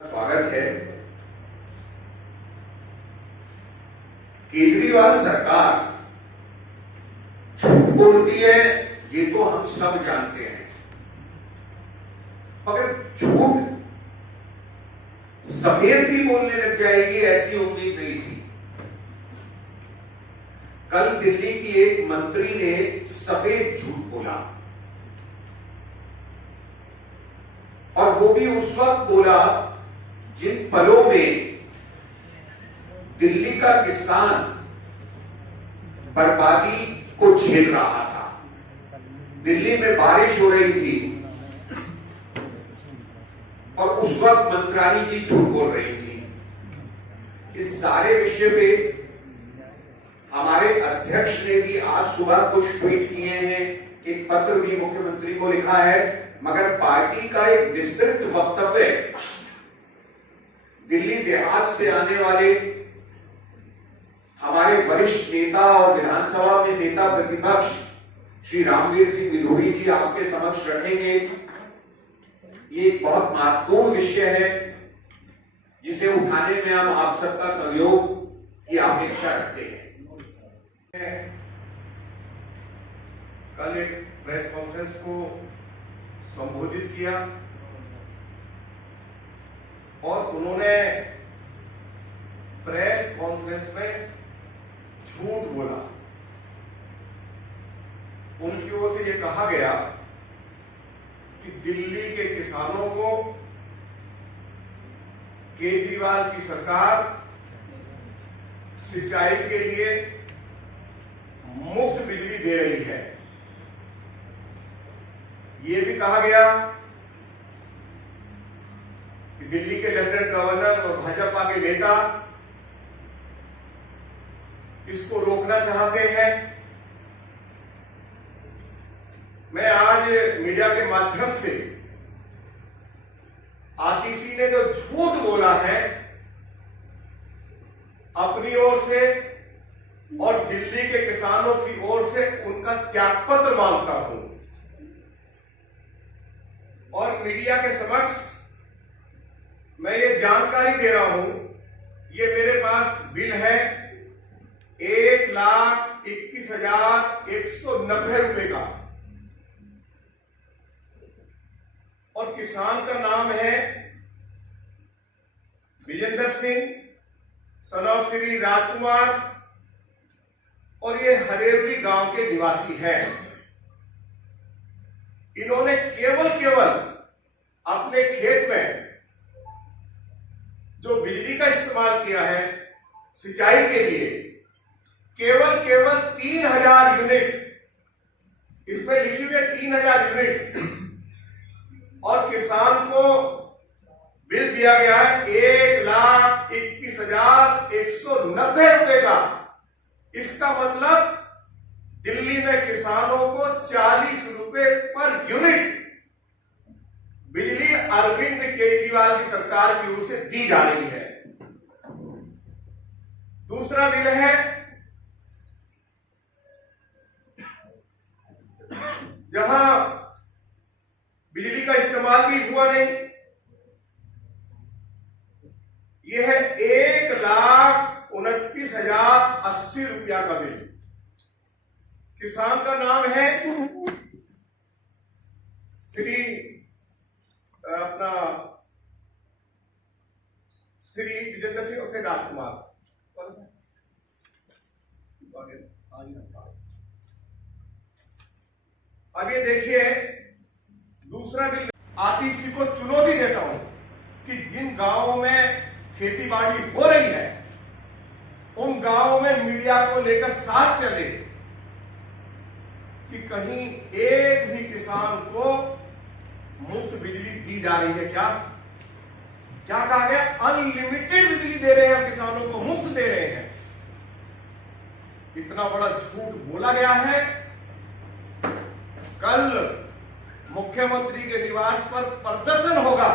स्वागत है। केजरीवाल सरकार झूठ बोलती है, ये तो हम सब जानते हैं, मगर झूठ सफेद भी बोलने लग जाएगी ऐसी उम्मीद नहीं थी। कल दिल्ली की एक मंत्री ने सफेद झूठ बोला और वो भी उस वक्त बोला जिन पलों में दिल्ली का किसान बर्बादी को झेल रहा था। दिल्ली में बारिश हो रही थी और उस वक्त मंत्राणी जी झूठ बोल रही थी। इस सारे विषय पे हमारे अध्यक्ष ने भी आज सुबह कुछ ट्वीट किए हैं, एक पत्र भी मुख्यमंत्री को लिखा है, मगर पार्टी का एक विस्तृत वक्तव्य दिल्ली देहात से आने वाले हमारे वरिष्ठ नेता और विधानसभा में नेता प्रतिपक्ष श्री रामवीर सिंह विधोई जी आपके समक्ष रखेंगे। ये एक बहुत महत्वपूर्ण विषय है जिसे उठाने में हम आप सबका सहयोग की अपेक्षा रखते हैं। कल एक प्रेस कॉन्फ्रेंस को संबोधित किया और उन्होंने प्रेस कॉन्फ्रेंस में झूठ बोला। उनकी ओर से यह कहा गया कि दिल्ली के किसानों को केजरीवाल की सरकार सिंचाई के लिए मुफ्त बिजली दे रही है। यह भी कहा गया कि दिल्ली के लेफ्टिनेंट गवर्नर और भाजपा के नेता इसको रोकना चाहते हैं। मैं आज मीडिया के माध्यम से आतिशी ने जो झूठ बोला है अपनी ओर से और दिल्ली के किसानों की ओर से उनका त्यागपत्र मांगता हूं और मीडिया के समक्ष मैं ये जानकारी दे रहा हूं। ये मेरे पास बिल है 1,21,190 रुपए का और किसान का नाम है विजेंद्र सिंह सन ऑफ श्री राजकुमार और ये हरेवली गांव के निवासी हैं। इन्होंने केवल अपने खेत में जो बिजली का इस्तेमाल किया है सिंचाई के लिए केवल 3000 यूनिट, इसमें लिखी हुई है 3000 यूनिट और किसान को बिल दिया गया है 1,21,190 रुपए का। इसका मतलब दिल्ली में किसानों को 40 रुपए पर यूनिट बिजली अरविंद केजरीवाल की सरकार की ओर से दी जा रही है। दूसरा बिल है जहां बिजली का इस्तेमाल भी हुआ नहीं, यह है 1,29,080 रुपया का बिल। किसान का नाम है श्री विजेंद्र सिंह और राजकुमार। अब ये देखिए दूसरा बिल। आतिशी को चुनौती देता हूं कि जिन गांवों में खेती बाड़ी हो रही है उन गांवों में मीडिया को लेकर साथ चले कि कहीं एक भी किसान को मुफ्त बिजली दी जा रही है। क्या कहा गया? अनलिमिटेड बिजली दे रहे हैं हम किसानों को, मुफ्त दे रहे हैं। इतना बड़ा झूठ बोला गया है। कल मुख्यमंत्री के निवास पर प्रदर्शन होगा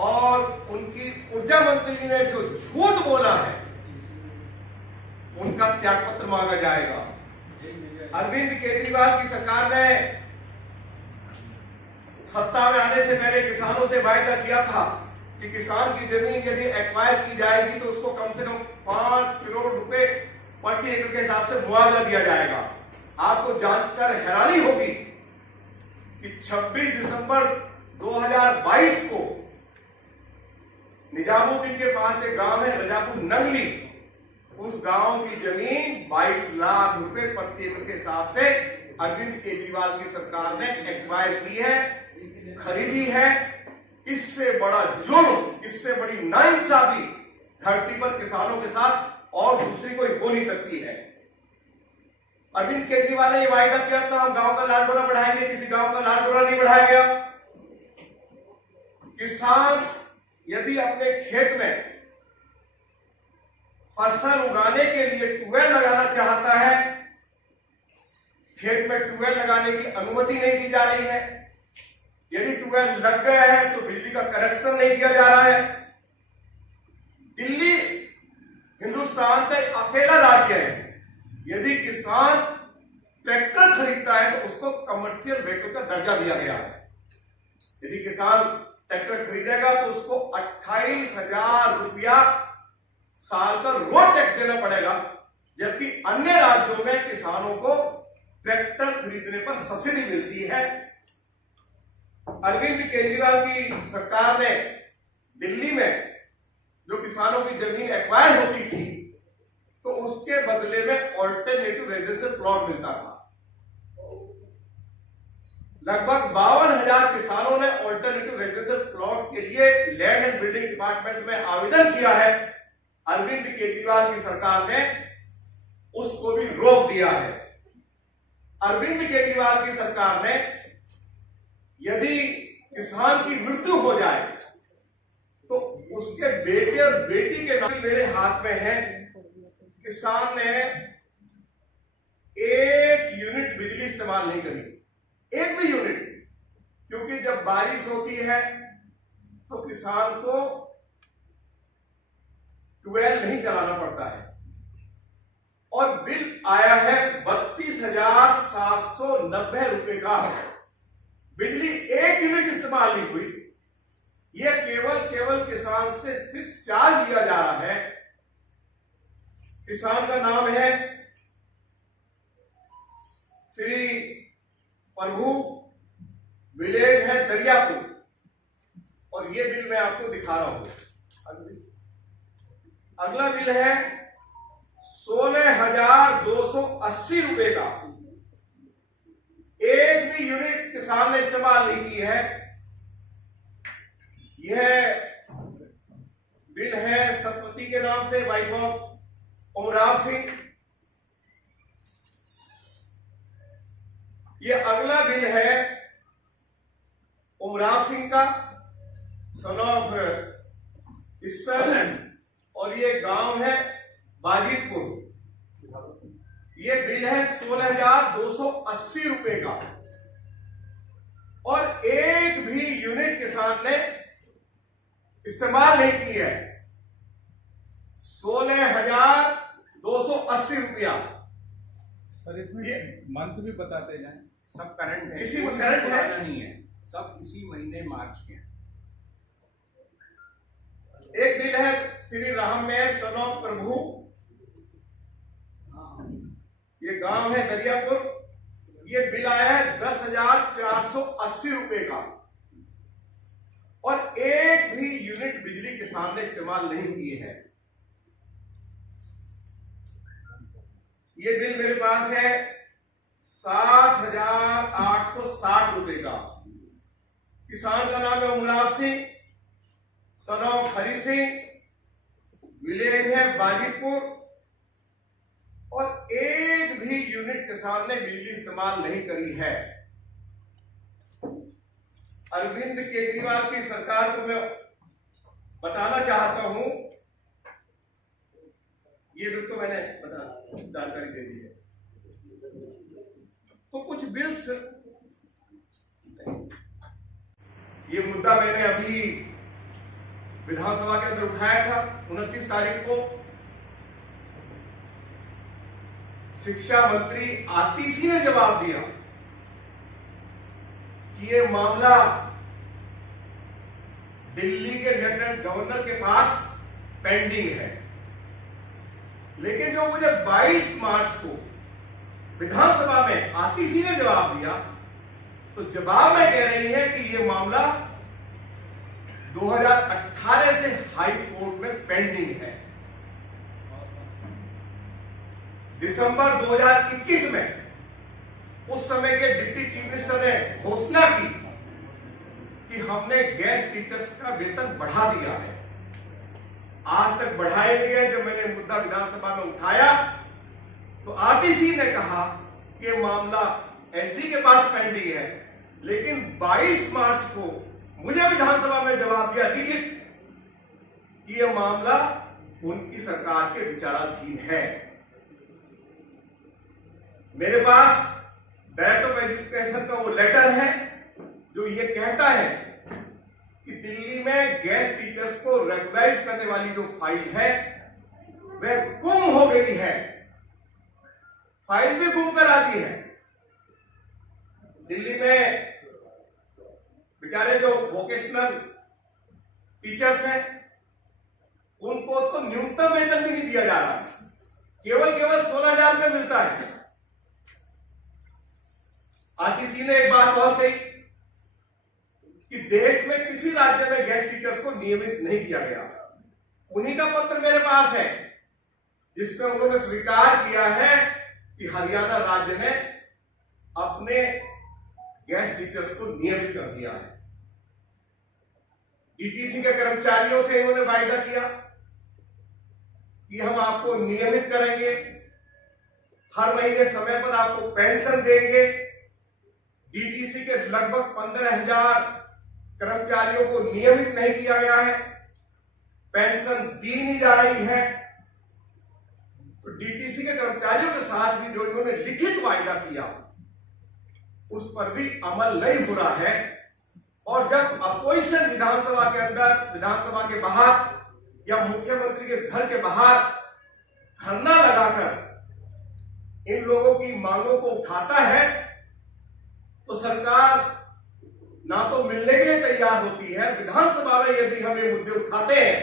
और उनकी ऊर्जा मंत्री ने जो झूठ बोला है उनका त्यागपत्र मांगा जाएगा। अरविंद केजरीवाल की सरकार ने सत्ता में आने से पहले किसानों से वायदा किया था कि किसान की जमीन यदि एक्वायर की जाएगी तो उसको कम से कम 5 करोड़ रुपए प्रति एकड़ के हिसाब से मुआवजा दिया जाएगा। आपको जानकर हैरानी होगी कि 26 दिसंबर 2022 को निजामुद्दीन के पास एक गांव है रजापुर नंगली, उस गांव की जमीन 22 लाख रुपए प्रति एकड़ के हिसाब से अरविंद केजरीवाल की सरकार ने एक्वायर की है, खरीदी है। इससे बड़ा जुर्म, इससे बड़ी नाइंसाफी धरती पर किसानों के साथ और दूसरी कोई हो नहीं सकती है। अरविंद केजरीवाल ने यह वायदा किया था हम गांव का लाल डोरा बढ़ाएंगे, किसी गांव का लाल डोरा नहीं बढ़ाया गया। किसान यदि अपने खेत में फसल उगाने के लिए ट्यूबवेल लगाना चाहता है, खेत में ट्यूबवेल लगाने की अनुमति नहीं दी जा रही है। यदि ट्यूबवेल लग गया है तो बिजली का कनेक्शन नहीं दिया जा रहा है। दिल्ली हिंदुस्तान का अकेला राज्य है, यदि किसान ट्रैक्टर खरीदता है तो उसको कमर्शियल व्हीकल का दर्जा दिया गया है। यदि किसान ट्रैक्टर खरीदेगा तो उसको 28,000 रुपया साल का रोड टैक्स देना पड़ेगा, जबकि अन्य राज्यों में किसानों को ट्रैक्टर खरीदने पर सब्सिडी मिलती है। अरविंद केजरीवाल की सरकार ने दिल्ली में जो किसानों की जमीन एक्वायर होती थी तो उसके बदले में ऑल्टरनेटिव रेजिडेंशियल प्लॉट मिलता था। लगभग 52,000 किसानों ने ऑल्टरनेटिव रेजिडेंशियल प्लॉट के लिए लैंड एंड बिल्डिंग डिपार्टमेंट में आवेदन किया है। अरविंद केजरीवाल की सरकार ने उसको भी रोक दिया है। अरविंद केजरीवाल की सरकार ने यदि किसान की मृत्यु हो जाए तो उसके बेटे और बेटी के नाम मेरे हाथ में है। किसान ने 1 यूनिट बिजली इस्तेमाल नहीं करी, 1 भी यूनिट, क्योंकि जब बारिश होती है तो किसान को ट्यूबवेल नहीं चलाना पड़ता है। और बिल आया है 32,790 रुपए का। बिजली 1 यूनिट इस्तेमाल नहीं हुई। यह केवल किसान से फिक्स चार्ज लिया जा रहा है। किसान का नाम है श्री प्रभु, विलेज है दरियापुर, और यह बिल मैं आपको दिखा रहा हूं। अगला बिल है 16,280 रुपए का। 1 भी यूनिट किसान ने इस्तेमाल नहीं की है। यह बिल है सतवती के नाम से, वाइफ ऑफ उमराव सिंह। यह अगला बिल है उमराव सिंह का, सन ऑफ ईश्वर, और ये गांव है बाजितपुर। ये बिल है 16,280 रुपए का, और 1 भी यूनिट किसान ने इस्तेमाल नहीं की है। 16,280 रुपया। सर इसमें मंथ भी बताते जाएं। सब करंट है, इसी में करंट है, नहीं है, सब इसी महीने मार्च के हैं। एक बिल है Shri Ram mayor son of Prabhu, ये गांव है दरियापुर। ये बिल आया है 10,480 रुपए का, और 1 भी यूनिट बिजली किसान ने इस्तेमाल नहीं की है। ये बिल मेरे पास है 7,860 रुपए का। किसान का नाम है Umrao Singh, son of Hari Singh, village है बाजितपुर, और 1 भी यूनिट किसान ने बिजली इस्तेमाल नहीं करी है। अरविंद केजरीवाल की सरकार को मैं बताना चाहता हूं, ये बिल तो मैंने जानकारी दे दी है। तो कुछ बिल्स, ये मुद्दा मैंने अभी विधानसभा के अंदर उठाया था 29 तारीख को। शिक्षा मंत्री आतिशी ने जवाब दिया कि ये मामला दिल्ली के लेफ्टिनेंट गवर्नर के पास पेंडिंग है, लेकिन जो मुझे 22 मार्च को विधानसभा में आतिशी ने जवाब दिया, तो जवाब में कह रही है कि ये मामला 2018 से हाई कोर्ट में पेंडिंग है। दिसंबर 2021 में उस समय के डिप्टी चीफ मिनिस्टर ने घोषणा की कि हमने गेस्ट टीचर्स का वेतन बढ़ा दिया है। आज तक बढ़ाए नहीं गए। जब मैंने मुद्दा विधानसभा में उठाया तो आतिशी ने कहा कि यह मामला एसडी के पास पेंडिंग है, लेकिन 22 मार्च को मुझे विधानसभा में जवाब दिया लिखित कि यह मामला उनकी सरकार के विचाराधीन है। मेरे पास डायरेक्टर ऑफ एजुकेशन का वो लेटर है जो ये कहता है कि दिल्ली में गेस्ट टीचर्स को रेगुलराइज करने वाली जो फाइल है वह गुम हो गई है। फाइल भी गुम करा दी है। दिल्ली में बेचारे जो वोकेशनल टीचर्स हैं उनको तो न्यूनतम वेतन भी नहीं दिया जा रहा है, केवल 16,000 रुपये मिलता है। आतिशी ने एक बात और कही कि देश में किसी राज्य में गेस्ट टीचर्स को नियमित नहीं किया गया। उन्हीं का पत्र मेरे पास है जिसमें उन्होंने स्वीकार किया है कि हरियाणा राज्य ने अपने गेस्ट टीचर्स को नियमित कर दिया है। डीटीसी के कर्मचारियों से इन्होंने वायदा किया कि हम आपको नियमित करेंगे, हर महीने समय पर आपको पेंशन देंगे। डीटीसी के लगभग 15,000 कर्मचारियों को नियमित नहीं किया गया है, पेंशन दी नहीं जा रही है। तो डीटीसी के कर्मचारियों के साथ भी जो इन्होंने लिखित वायदा किया उस पर भी अमल नहीं हो रहा है। और जब अपोजिशन विधानसभा के अंदर, विधानसभा के बाहर या मुख्यमंत्री के घर के बाहर धरना लगाकर इन लोगों की मांगों को उठाता है तो सरकार ना तो मिलने के लिए तैयार होती है। विधानसभा में यदि हम ये मुद्दे उठाते हैं